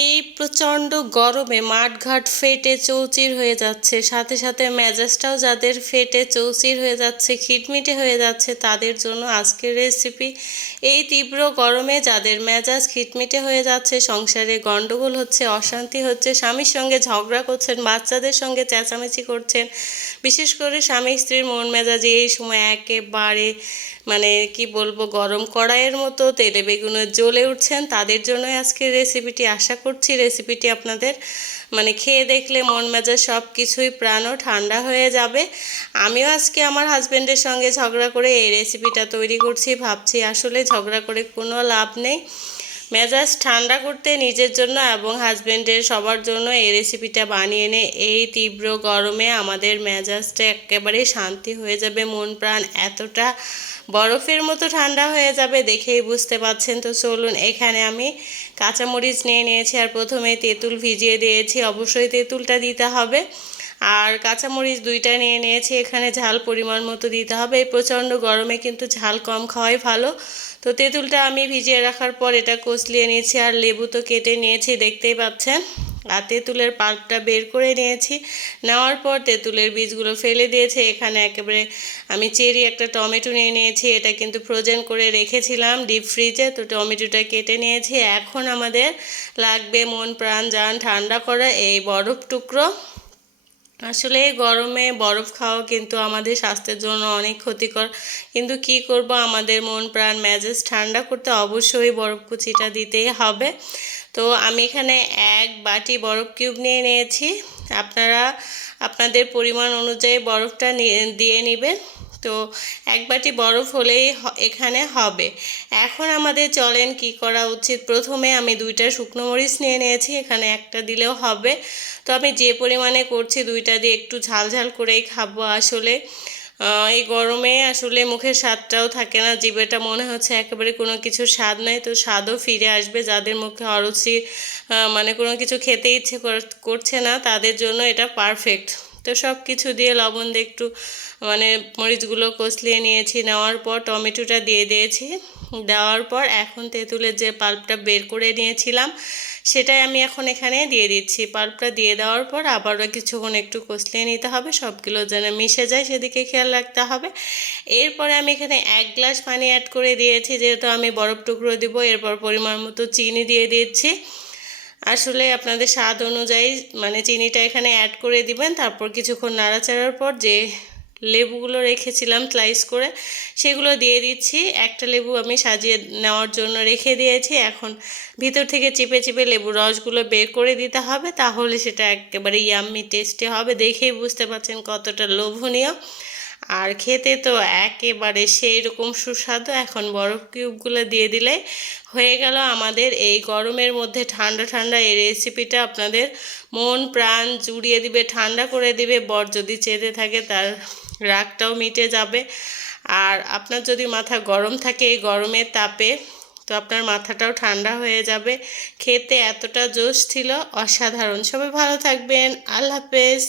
এই প্রচণ্ড গরমে মাঠঘাট ফেটে চৌচির হয়ে যাচ্ছে। সাথে সাথে মেজাজটাও যাদের ফেটে চৌচির হয়ে যাচ্ছে, খিটমিটে হয়ে যাচ্ছে, তাদের জন্য আজকের রেসিপি এই তীব্র গরমে যাদের মেজাজ খিটমিটে হয়ে যাচ্ছে, সংসারে গণ্ডগোল হচ্ছে, অশান্তি হচ্ছে, স্বামীর সঙ্গে ঝগড়া করছেন, বাচ্চাদের সঙ্গে চেঁচামেচি করছেন, বিশেষ করে স্বামী স্ত্রীর মন মেজাজে এই সময় একেবারে মানে কি বলব, গরম কড়াইয়ের মতো, তেলে বেগুনে জ্বলে উঠছেন, তাদের জন্য আজকে রেসিপিটি আশা করছি। রেসিপিটি আপনাদের মানে খেয়ে দেখলে মন মেজাজ সব কিছুই প্রাণও ঠান্ডা হয়ে যাবে। আমিও আজকে আমার হাজব্যান্ডের সঙ্গে ঝগড়া করে এই রেসিপিটা তৈরি করছি, ভাবছি আসলে ঝগড়া করে কোনো লাভ নেই। মেজাজ ঠান্ডা করতে নিজের জন্য এবং হাজব্যান্ডের সবার জন্য এই রেসিপিটা বানিয়ে নে। এই তীব্র গরমে আমাদের মেজাজটা একেবারে শান্তি হয়ে যাবে মন প্রাণ এতটা বরফের মতো ঠান্ডা হয়ে যাবে দেখেই বুঝতে পাচ্ছেন তো। চলুন, এখানে আমি কাঁচামরিচ নিয়ে নিয়েছি আর প্রথমে তেঁতুল ভিজিয়ে দিয়েছি। অবশ্যই তেঁতুলটা দিতে হবে। আর কাঁচামরিচ দুইটা নিয়ে নিয়েছি। এখানে ঝাল পরিমাণ মতো দিতে হবে। এই প্রচণ্ড গরমে কিন্তু ঝাল কম খাওয়াই ভালো। তো তেঁতুলটা আমি ভিজিয়ে রাখার পর এটা কষলিয়ে নিয়েছি আর লেবু তো কেটে নিয়েছি, দেখতেই পাচ্ছেন। আর তেঁতুলের পাল্পটা বের করে নিয়েছি। নেওয়ার পর তেঁতুলের বীজগুলো ফেলে দিয়েছে। এখানে একেবারে আমি চেরি একটা টমেটো নিয়ে নিয়েছি। এটা কিন্তু ফ্রোজেন করে রেখেছিলাম ডিপ ফ্রিজে। তো টমেটোটা কেটে নিয়েছি। এখন আমাদের লাগবে মন প্রাণ যান ঠান্ডা করা এই বরফ টুকরো। আসলে গরমে বরফ খাওয়া কিন্তু আমাদের স্বাস্থ্যের জন্য অনেক ক্ষতিকর। কিন্তু কি করব? আমাদের মন প্রাণ মেজাজ ঠান্ডা করতে অবশ্যই বরফ কুচিটা দিতেই হবে। তো আমি এখানে এক বাটি বরফ কিউব নিয়ে নিয়েছি। আপনারা আপনাদের পরিমাণ অনুযায়ী বরফটা দিয়ে নেবেন। তো এক বাটি বরফ হলেই এখানে হবে। এখন আমাদের চলেন কি করা উচিত? প্রথমে আমি দুইটা শুকনো মরিচ নিয়ে নিয়েছি, এখানে একটা দিলেও হবে। তো আমি যে পরিমাণে করছি দুইটা দিয়ে একটু ঝাল ঝাল করেই খাব আসলে। এই গরমে আসলে মুখের স্বাদটাও থাকে না জিভেটা মনে হচ্ছে একেবারে কোনো কিছু স্বাদ নাই, তো স্বাদও ফিরে আসবে যাদের মুখে অরুচি মানে কোনো কিছু খেতে ইচ্ছে করছে না, তাদের জন্য এটা পারফেক্ট তো সব কিছু দিয়ে লবণ দিয়ে একটু মানে মরিচগুলো কষলিয়ে নিয়েছি। নেওয়ার পর টমেটোটা দিয়ে দিয়েছি। দেওয়ার পর এখন তেঁতুলের যে পাল্পটা বের করে নিয়েছিলাম, সেটাই আমি এখন এখানে দিয়ে দিচ্ছি। পাল্পটা দিয়ে দেওয়ার পর আবারও কিছুক্ষণ একটু কষলিয়ে নিতে হবে, সবগুলো যেন মিশে যায় সেদিকে খেয়াল রাখতে হবে। এরপরে আমি এখানে এক গ্লাস পানি অ্যাড করে দিয়েছি, যেহেতু আমি বরফ টুকরো দিব, এরপর পরিমাণ মতো চিনি দিয়ে দিচ্ছি। আসলে আপনাদের স্বাদ অনুযায়ী মানে চিনিটা এখানে অ্যাড করে দিবেন, তারপর কিছুক্ষণ নাড়াচাড়ার পর যে লেবুগুলো রেখেছিলাম স্লাইস করে, সেগুলো দিয়ে দিচ্ছি। একটা লেবু আমি সাজিয়ে নেওয়ার জন্য রেখে দিয়েছি। এখন ভিতর থেকে চিপে চিপে লেবু রসগুলো বের করে দিতে হবে, তাহলে সেটা একেবারে ইয়াম্মি টেস্টি হবে। দেখেই বুঝতে পারছেন কতটা লোভনীয়। আর খেতে তো একেবারে সেই রকম সুস্বাদু। এখন বরফ কিউবগুলো দিয়ে দিলে হয়ে গেল আমাদের এই গরমের মধ্যে ঠান্ডা ঠান্ডা এই রেসিপিটা আপনাদের মন প্রাণ জুড়িয়ে দিবে, ঠান্ডা করে দিবে। বর যদি চেতে থাকে তার রাগটাও মিটে যাবে। আর আপনার যদি মাথা গরম থাকে এই গরমের তাপে, তো আপনার মাথাটাও ঠান্ডা হয়ে যাবে। খেতে এতটা জোশ ছিল। অসাধারণ। সবাই ভালো থাকবেন। আল্লাহ হাফেজ।